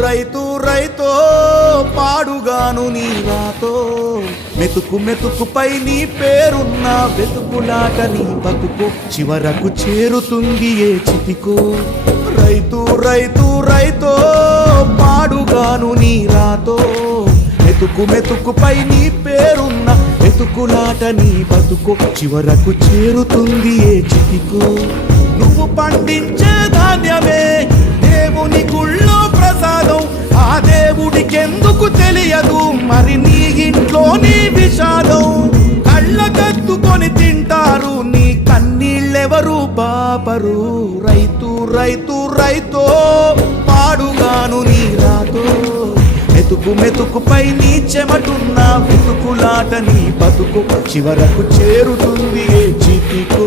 రైతు రైతో పాడుగాను నీ రాతో మెతుకు మెతుకుపై నీ పేరున్న వెతుకులాట నీ బతుకు చివరకు చేరుతుంది ఏ చితికో రైతు రైతు రైతో పాడుగాను నీ రాతో మెతుకు మెతుకుపై నీ పేరున్న వెతుకులాట నీ బతుకు చివరకు చేరుతుంది ఏ చితికో నువ్వు పండించే ధాన్యమే దేవుని గుళ్ళో ప్రసాదం ఆ దేవుడికెందుకు తెలియదు మరి నీ ఇంట్లో నీ విషాదం కళ్ళకత్తుకొని తింటారు నీ కన్నీళ్ళెవరు పాపరు రైతు రైతు రైతో పాడుగాను నీ రాతో మెతుకు మెతుకుపై నీ చెమటున్న వెతుకులాట నీ బతుకు చివరకు చేరుతుంది ఏ చితికో